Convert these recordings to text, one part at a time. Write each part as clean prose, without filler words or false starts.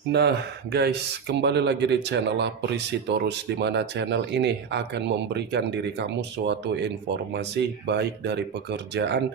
Nah guys, kembali lagi di channel Aprisitorus, di mana channel ini akan memberikan diri kamu suatu informasi baik dari pekerjaan,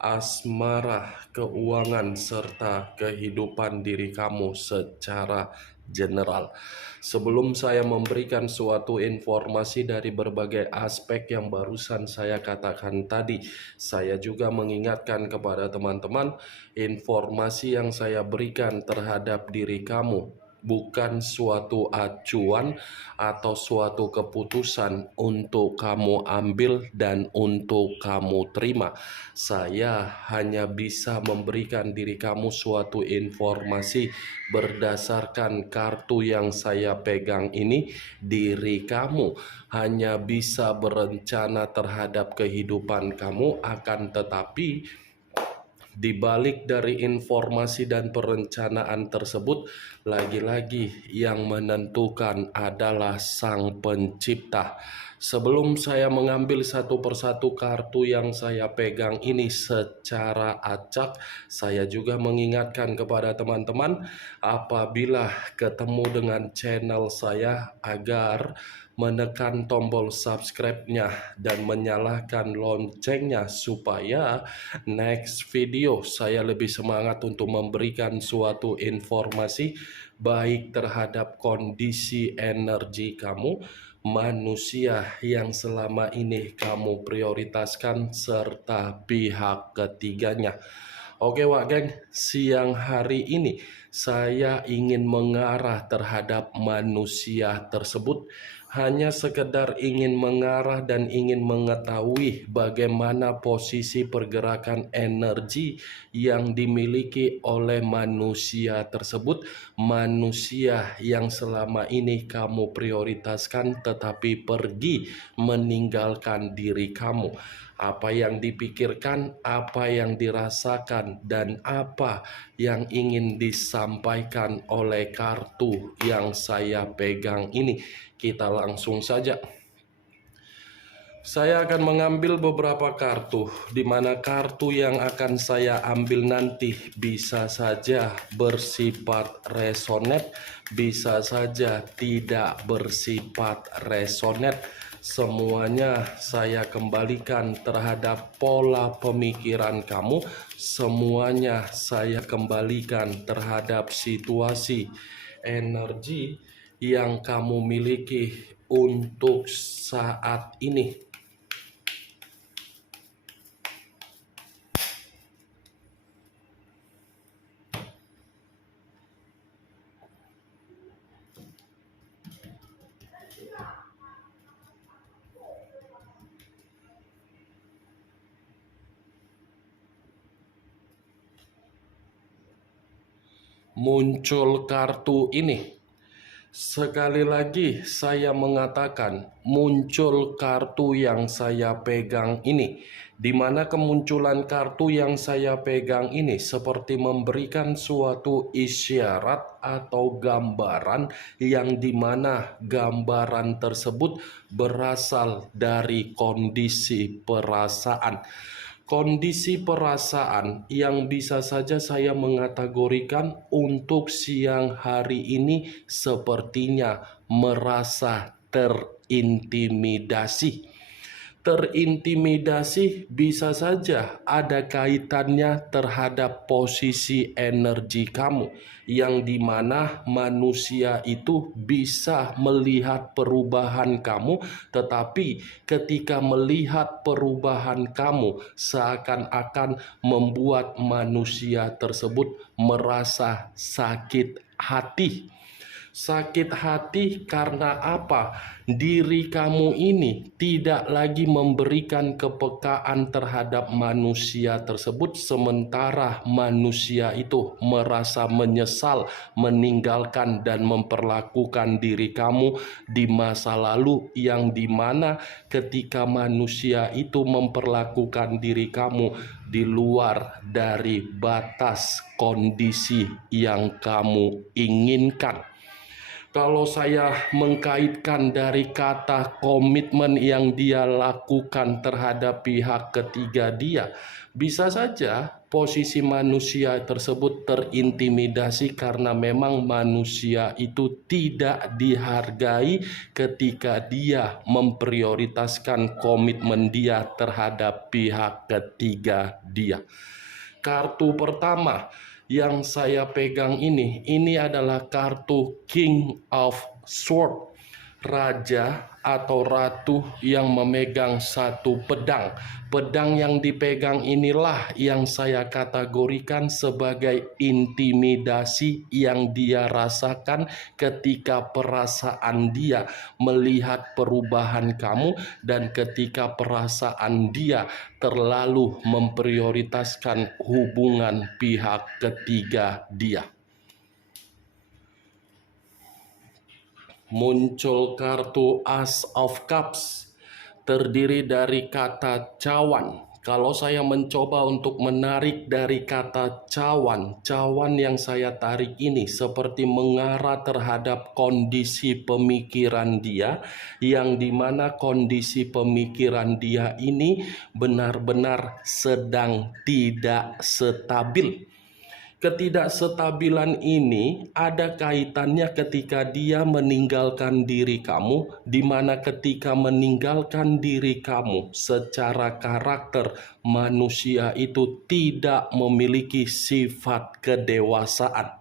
asmara, keuangan, serta kehidupan diri kamu secara general. Sebelum saya memberikan suatu informasi dari berbagai aspek yang barusan saya katakan tadi, saya juga mengingatkan kepada teman-teman, informasi yang saya berikan terhadap diri kamu bukan suatu acuan atau suatu keputusan untuk kamu ambil dan untuk kamu terima. Saya hanya bisa memberikan diri kamu suatu informasi berdasarkan kartu yang saya pegang ini. Diri kamu hanya bisa berencana terhadap kehidupan kamu, akan tetapi di balik dari informasi dan perencanaan tersebut, lagi-lagi yang menentukan adalah Sang Pencipta. Sebelum saya mengambil satu persatu kartu yang saya pegang ini secara acak, saya juga mengingatkan kepada teman-teman, apabila ketemu dengan channel saya, agar menekan tombol subscribe-nya dan menyalakan loncengnya supaya next video saya lebih semangat untuk memberikan suatu informasi baik terhadap kondisi energi kamu, manusia yang selama ini kamu prioritaskan, serta pihak ketiganya. Oke Wak Geng, siang hari ini saya ingin mengarah terhadap manusia tersebut. Hanya sekedar ingin mengarah dan ingin mengetahui bagaimana posisi pergerakan energi yang dimiliki oleh manusia tersebut. Manusia yang selama ini kamu prioritaskan tetapi pergi meninggalkan diri kamu. Apa yang dipikirkan, apa yang dirasakan, dan apa yang ingin disampaikan oleh kartu yang saya pegang ini. Kita langsung saja. Saya akan mengambil beberapa kartu, di mana kartu yang akan saya ambil nanti bisa saja bersifat resonate, bisa saja tidak bersifat resonate. Semuanya saya kembalikan terhadap pola pemikiran kamu. Semuanya saya kembalikan terhadap situasi energi yang kamu miliki untuk saat ini. Muncul kartu ini. Sekali lagi saya mengatakan, muncul kartu yang saya pegang ini, di mana kemunculan kartu yang saya pegang ini seperti memberikan suatu isyarat atau gambaran, yang dimana gambaran tersebut berasal dari kondisi perasaan. Kondisi perasaan yang bisa saja saya mengategorikan untuk siang hari ini sepertinya merasa terintimidasi. Terintimidasi bisa saja ada kaitannya terhadap posisi energi kamu, yang dimana manusia itu bisa melihat perubahan kamu, tetapi ketika melihat perubahan kamu seakan-akan membuat manusia tersebut merasa sakit hati. Sakit hati karena apa? Diri kamu ini tidak lagi memberikan kepekaan terhadap manusia tersebut, sementara manusia itu merasa menyesal meninggalkan dan memperlakukan diri kamu di masa lalu, yang dimana ketika manusia itu memperlakukan diri kamu di luar dari batas kondisi yang kamu inginkan. Kalau saya mengkaitkan dari kata komitmen yang dia lakukan terhadap pihak ketiga dia, bisa saja posisi manusia tersebut terintimidasi karena memang manusia itu tidak dihargai ketika dia memprioritaskan komitmen dia terhadap pihak ketiga dia. Kartu pertama yang saya pegang ini adalah kartu King of Sword, raja atau ratu yang memegang satu pedang. Pedang yang dipegang inilah yang saya kategorikan sebagai intimidasi yang dia rasakan ketika perasaan dia melihat perubahan kamu dan ketika perasaan dia terlalu memprioritaskan hubungan pihak ketiga dia. Muncul kartu Ace of Cups, terdiri dari kata cawan. Kalau saya mencoba untuk menarik dari kata cawan, cawan yang saya tarik ini seperti mengarah terhadap kondisi pemikiran dia, yang dimana kondisi pemikiran dia ini benar-benar sedang tidak stabil. Ketidakstabilan ini ada kaitannya ketika dia meninggalkan diri kamu, di mana ketika meninggalkan diri kamu secara karakter, manusia itu tidak memiliki sifat kedewasaan.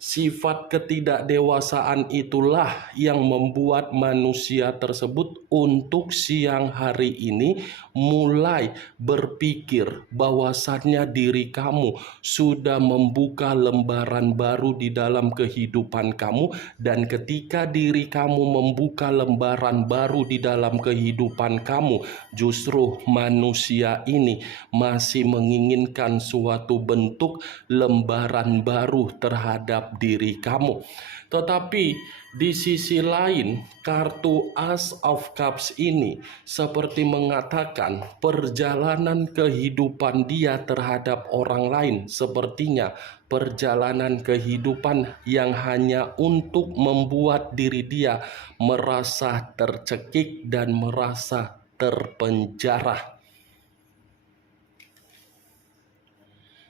Sifat ketidakdewasaan itulah yang membuat manusia tersebut untuk siang hari ini mulai berpikir bahwasannya diri kamu sudah membuka lembaran baru di dalam kehidupan kamu, dan ketika diri kamu membuka lembaran baru di dalam kehidupan kamu, justru manusia ini masih menginginkan suatu bentuk lembaran baru terhadap diri kamu. Tetapi di sisi lain, kartu Ace of Cups ini seperti mengatakan perjalanan kehidupan dia terhadap orang lain sepertinya perjalanan kehidupan yang hanya untuk membuat diri dia merasa tercekik dan merasa terpenjara.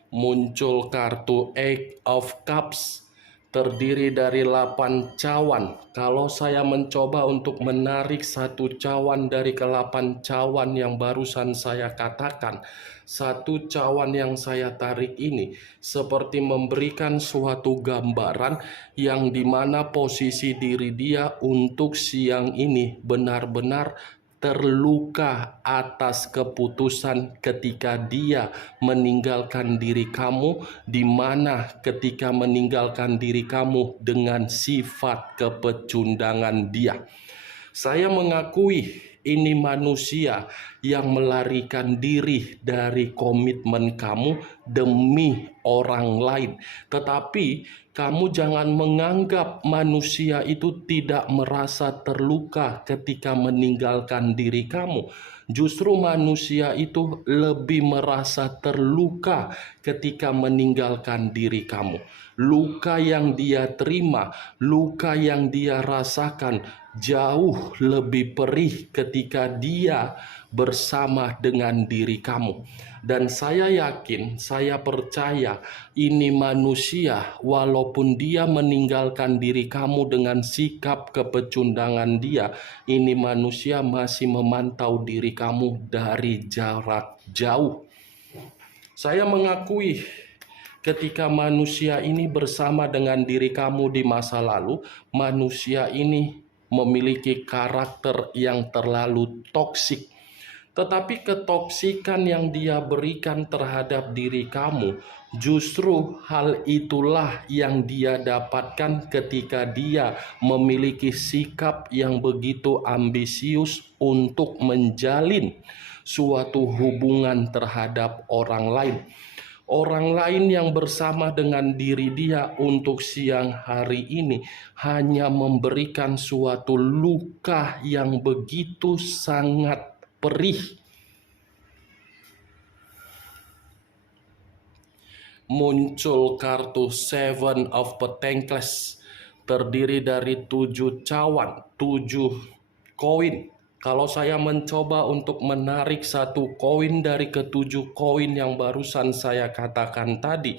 Muncul kartu Eight of Cups, terdiri dari 8 cawan. Kalau saya mencoba untuk menarik satu cawan dari ke-8 cawan yang barusan saya katakan, satu cawan yang saya tarik ini seperti memberikan suatu gambaran yang dimana posisi diri dia untuk siang ini benar-benar terluka atas keputusan ketika dia meninggalkan diri kamu, di mana ketika meninggalkan diri kamu dengan sifat kepecundangan dia. Saya mengakui ini manusia yang melarikan diri dari komitmen kamu demi orang lain. Tetapi kamu jangan menganggap manusia itu tidak merasa terluka ketika meninggalkan diri kamu. Justru manusia itu lebih merasa terluka ketika meninggalkan diri kamu. Luka yang dia terima, luka yang dia rasakan jauh lebih perih ketika dia bersama dengan diri kamu. Dan saya yakin, saya percaya ini manusia walaupun dia meninggalkan diri kamu dengan sikap kepecundangan dia, ini manusia masih memantau diri kamu dari jarak jauh. Saya mengakui ketika manusia ini bersama dengan diri kamu di masa lalu, manusia ini memiliki karakter yang terlalu toksik. Tetapi ketoksikan yang dia berikan terhadap diri kamu, justru hal itulah yang dia dapatkan ketika dia memiliki sikap yang begitu ambisius untuk menjalin suatu hubungan terhadap orang lain. Orang lain yang bersama dengan diri dia untuk siang hari ini hanya memberikan suatu luka yang begitu sangat perih. Muncul kartu Seven of Pentacles, terdiri dari 7 cawan, 7 koin. Kalau saya mencoba untuk menarik satu koin dari ketujuh koin yang barusan saya katakan tadi,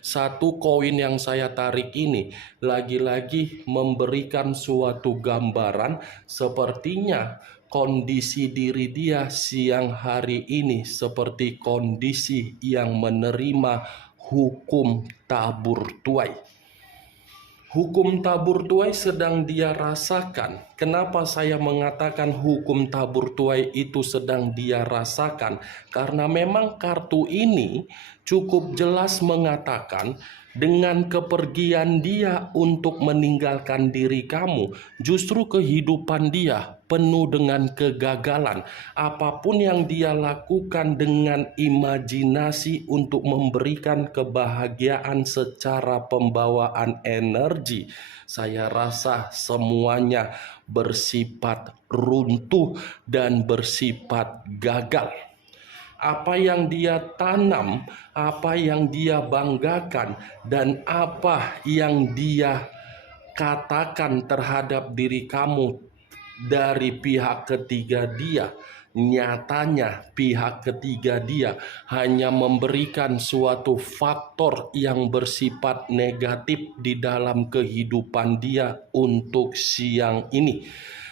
satu koin yang saya tarik ini lagi-lagi memberikan suatu gambaran sepertinya kondisi diri dia siang hari ini seperti kondisi yang menerima hukum tabur tuai. Hukum tabur tuai sedang dia rasakan. Kenapa saya mengatakan hukum tabur tuai itu sedang dia rasakan? Karena memang kartu ini cukup jelas mengatakan dengan kepergian dia untuk meninggalkan diri kamu, justru kehidupan dia penuh dengan kegagalan. Apapun yang dia lakukan dengan imajinasi untuk memberikan kebahagiaan secara pembawaan energi, saya rasa semuanya bersifat runtuh dan bersifat gagal. Apa yang dia tanam, apa yang dia banggakan, dan apa yang dia katakan terhadap diri kamu dari pihak ketiga dia, nyatanya pihak ketiga dia hanya memberikan suatu faktor yang bersifat negatif di dalam kehidupan dia untuk siang ini.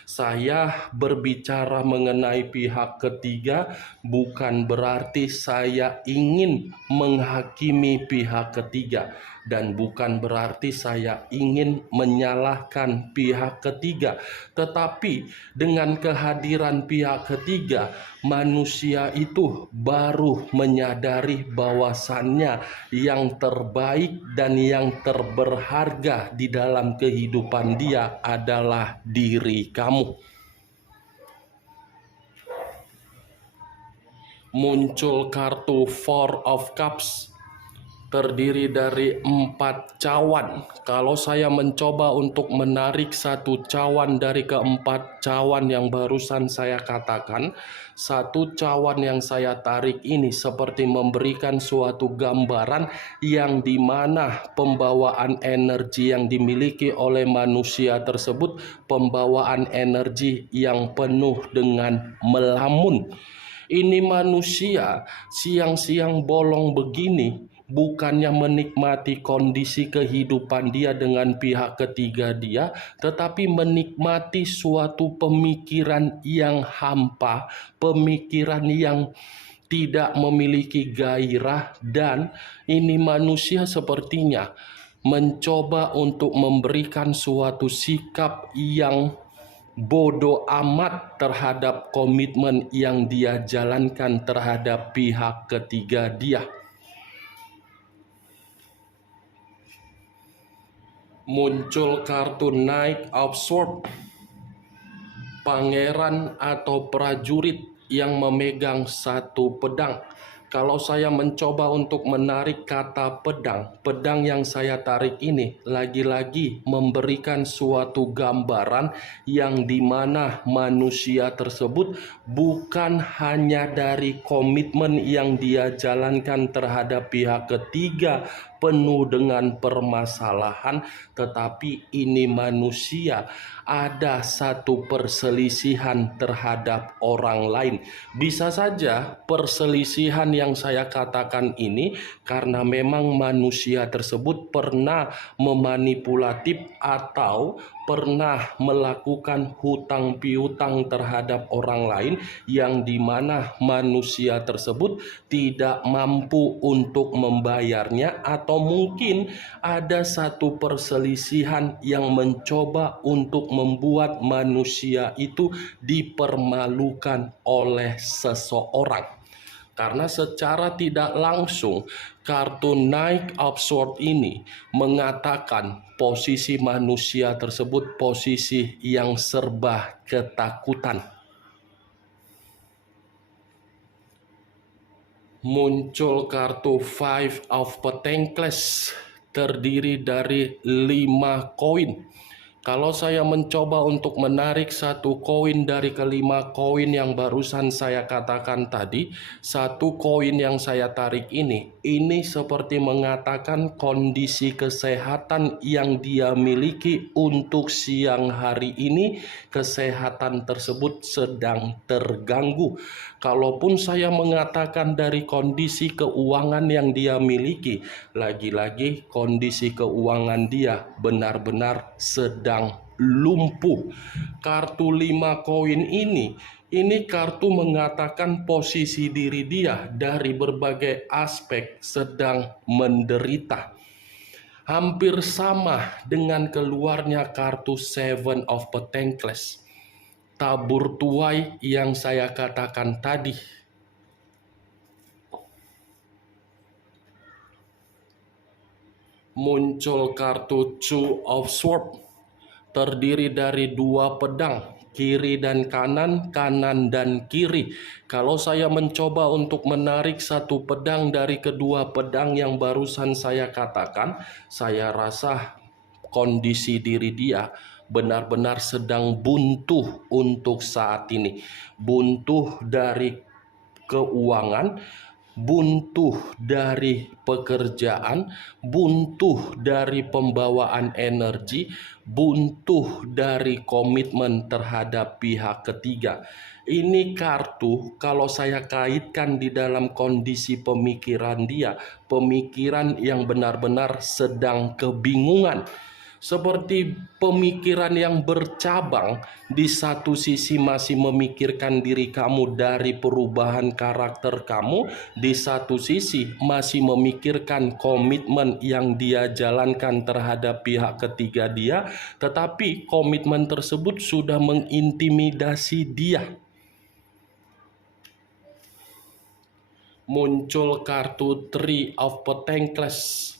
Saya berbicara mengenai pihak ketiga bukan berarti saya ingin menghakimi pihak ketiga, dan bukan berarti saya ingin menyalahkan pihak ketiga. Tetapi dengan kehadiran pihak ketiga, manusia itu baru menyadari bahwasannya yang terbaik dan yang terberharga di dalam kehidupan dia adalah diri kamu. Muncul kartu Four of Cups, terdiri dari 4 cawan. Kalau saya mencoba untuk menarik satu cawan dari keempat cawan yang barusan saya katakan, satu cawan yang saya tarik ini seperti memberikan suatu gambaran yang dimana pembawaan energi yang dimiliki oleh manusia tersebut, pembawaan energi yang penuh dengan melamun. Ini manusia siang-siang bolong begini bukannya menikmati kondisi kehidupan dia dengan pihak ketiga dia, tetapi menikmati suatu pemikiran yang hampa, pemikiran yang tidak memiliki gairah, dan ini manusia sepertinya mencoba untuk memberikan suatu sikap yang bodoh amat terhadap komitmen yang dia jalankan terhadap pihak ketiga dia. Muncul kartu Knight of Swords, pangeran atau prajurit yang memegang satu pedang. Kalau saya mencoba untuk menarik kata pedang, pedang yang saya tarik ini lagi-lagi memberikan suatu gambaran yang dimana manusia tersebut bukan hanya dari komitmen yang dia jalankan terhadap pihak ketiga penuh dengan permasalahan, tetapi ini manusia ada satu perselisihan terhadap orang lain. Bisa saja perselisihan yang saya katakan ini karena memang manusia tersebut pernah memanipulatif atau pernah melakukan hutang piutang terhadap orang lain yang dimana manusia tersebut tidak mampu untuk membayarnya, atau mungkin ada satu perselisihan yang mencoba untuk membuat manusia itu dipermalukan oleh seseorang. Karena secara tidak langsung kartu Knight of Swords ini mengatakan posisi manusia tersebut posisi yang serba ketakutan. Muncul kartu Five of Pentacles, terdiri dari 5 koin. Kalau saya mencoba untuk menarik satu koin dari kelima koin yang barusan saya katakan tadi, satu koin yang saya tarik ini seperti mengatakan kondisi kesehatan yang dia miliki untuk siang hari ini, kesehatan tersebut sedang terganggu. Kalaupun saya mengatakan dari kondisi keuangan yang dia miliki, lagi-lagi kondisi keuangan dia benar-benar sedang lumpuh. Kartu 5 koin ini kartu mengatakan posisi diri dia dari berbagai aspek sedang menderita. Hampir sama dengan keluarnya kartu Seven of Pentacles, tabur tuai yang saya katakan tadi. Muncul kartu Two of Swords, terdiri dari dua pedang, kiri dan kanan, kanan dan kiri. Kalau saya mencoba untuk menarik satu pedang dari kedua pedang yang barusan saya katakan, saya rasa kondisi diri dia benar-benar sedang buntu untuk saat ini. Buntu dari keuangan, buntu dari pekerjaan, buntu dari pembawaan energi, buntu dari komitmen terhadap pihak ketiga. Ini kartu kalau saya kaitkan di dalam kondisi pemikiran dia, pemikiran yang benar-benar sedang kebingungan. Seperti pemikiran yang bercabang, di satu sisi masih memikirkan diri kamu dari perubahan karakter kamu, di satu sisi masih memikirkan komitmen yang dia jalankan terhadap pihak ketiga dia, tetapi komitmen tersebut sudah mengintimidasi dia. Muncul kartu Three of Pentacles,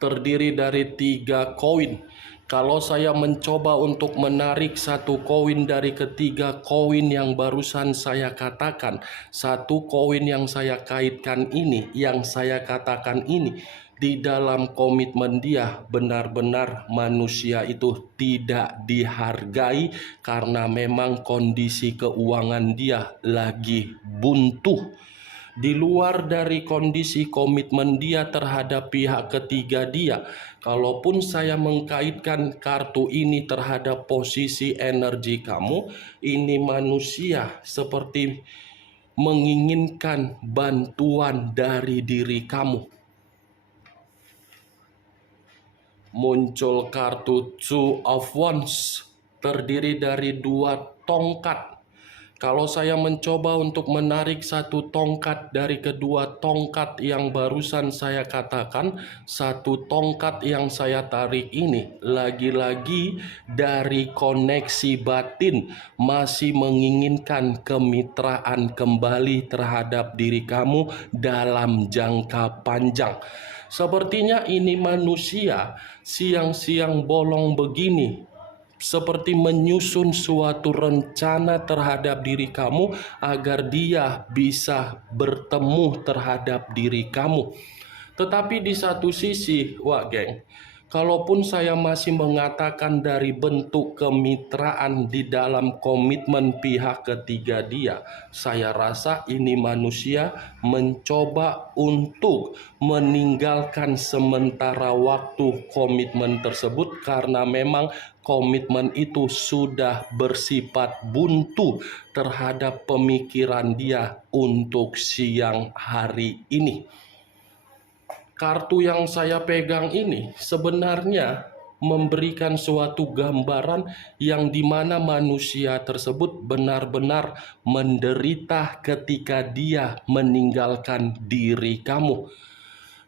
terdiri dari 3 koin. Kalau saya mencoba untuk menarik satu koin dari ketiga koin yang barusan saya katakan, satu koin yang saya kaitkan ini, yang saya katakan ini, di dalam komitmen dia benar-benar manusia itu tidak dihargai karena memang kondisi keuangan dia lagi buntu. Di luar dari kondisi komitmen dia terhadap pihak ketiga dia, kalaupun saya mengkaitkan kartu ini terhadap posisi energi kamu, ini manusia seperti menginginkan bantuan dari diri kamu. Muncul kartu Two of Wands, terdiri dari 2 tongkat. Kalau saya mencoba untuk menarik satu tongkat dari kedua tongkat yang barusan saya katakan, satu tongkat yang saya tarik ini lagi-lagi dari koneksi batin masih menginginkan kemitraan kembali terhadap diri kamu dalam jangka panjang. Sepertinya ini manusia siang-siang bolong begini seperti menyusun suatu rencana terhadap diri kamu agar dia bisa bertemu terhadap diri kamu. Tetapi di satu sisi, wah geng, kalaupun saya masih mengatakan dari bentuk kemitraan di dalam komitmen pihak ketiga dia, saya rasa ini manusia mencoba untuk meninggalkan sementara waktu komitmen tersebut karena memang komitmen itu sudah bersifat buntu terhadap pemikiran dia untuk siang hari ini. Kartu yang saya pegang ini sebenarnya memberikan suatu gambaran yang dimana manusia tersebut benar-benar menderita ketika dia meninggalkan diri kamu.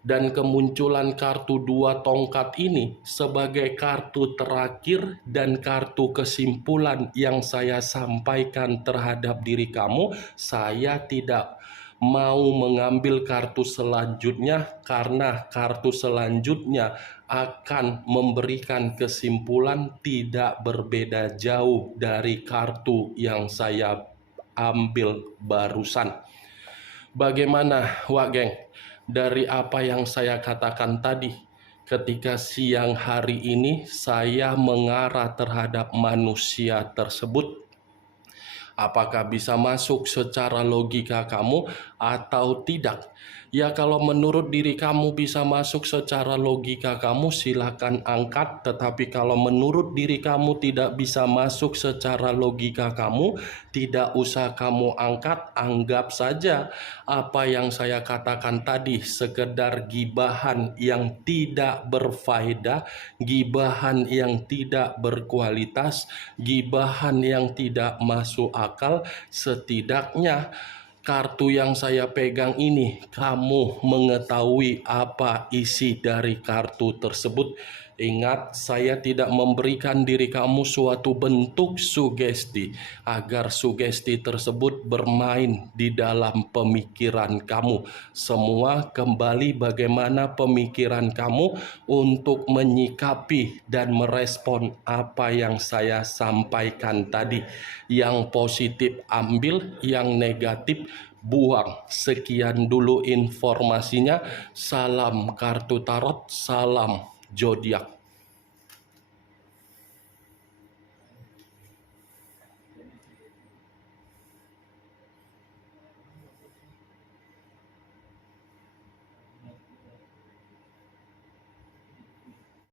Dan kemunculan kartu 2 tongkat ini sebagai kartu terakhir dan kartu kesimpulan yang saya sampaikan terhadap diri kamu. Saya tidak mau mengambil kartu selanjutnya karena kartu selanjutnya akan memberikan kesimpulan tidak berbeda jauh dari kartu yang saya ambil barusan. Bagaimana, Wak Geng? Dari apa yang saya katakan tadi, ketika siang hari ini saya mengarah terhadap manusia tersebut. Apakah bisa masuk secara logika kamu atau tidak? Ya, kalau menurut diri kamu bisa masuk secara logika kamu, silakan angkat. Tetapi kalau menurut diri kamu tidak bisa masuk secara logika kamu, tidak usah kamu angkat. Anggap saja apa yang saya katakan tadi sekedar gibahan yang tidak berfaedah, gibahan yang tidak berkualitas, gibahan yang tidak masuk akal. Setidaknya kartu yang saya pegang ini, kamu mengetahui apa isi dari kartu tersebut. Ingat, saya tidak memberikan diri kamu suatu bentuk sugesti agar sugesti tersebut bermain di dalam pemikiran kamu. Semua kembali bagaimana pemikiran kamu untuk menyikapi dan merespon apa yang saya sampaikan tadi. Yang positif ambil, yang negatif buang. Sekian dulu informasinya. Salam kartu tarot, salam zodiak.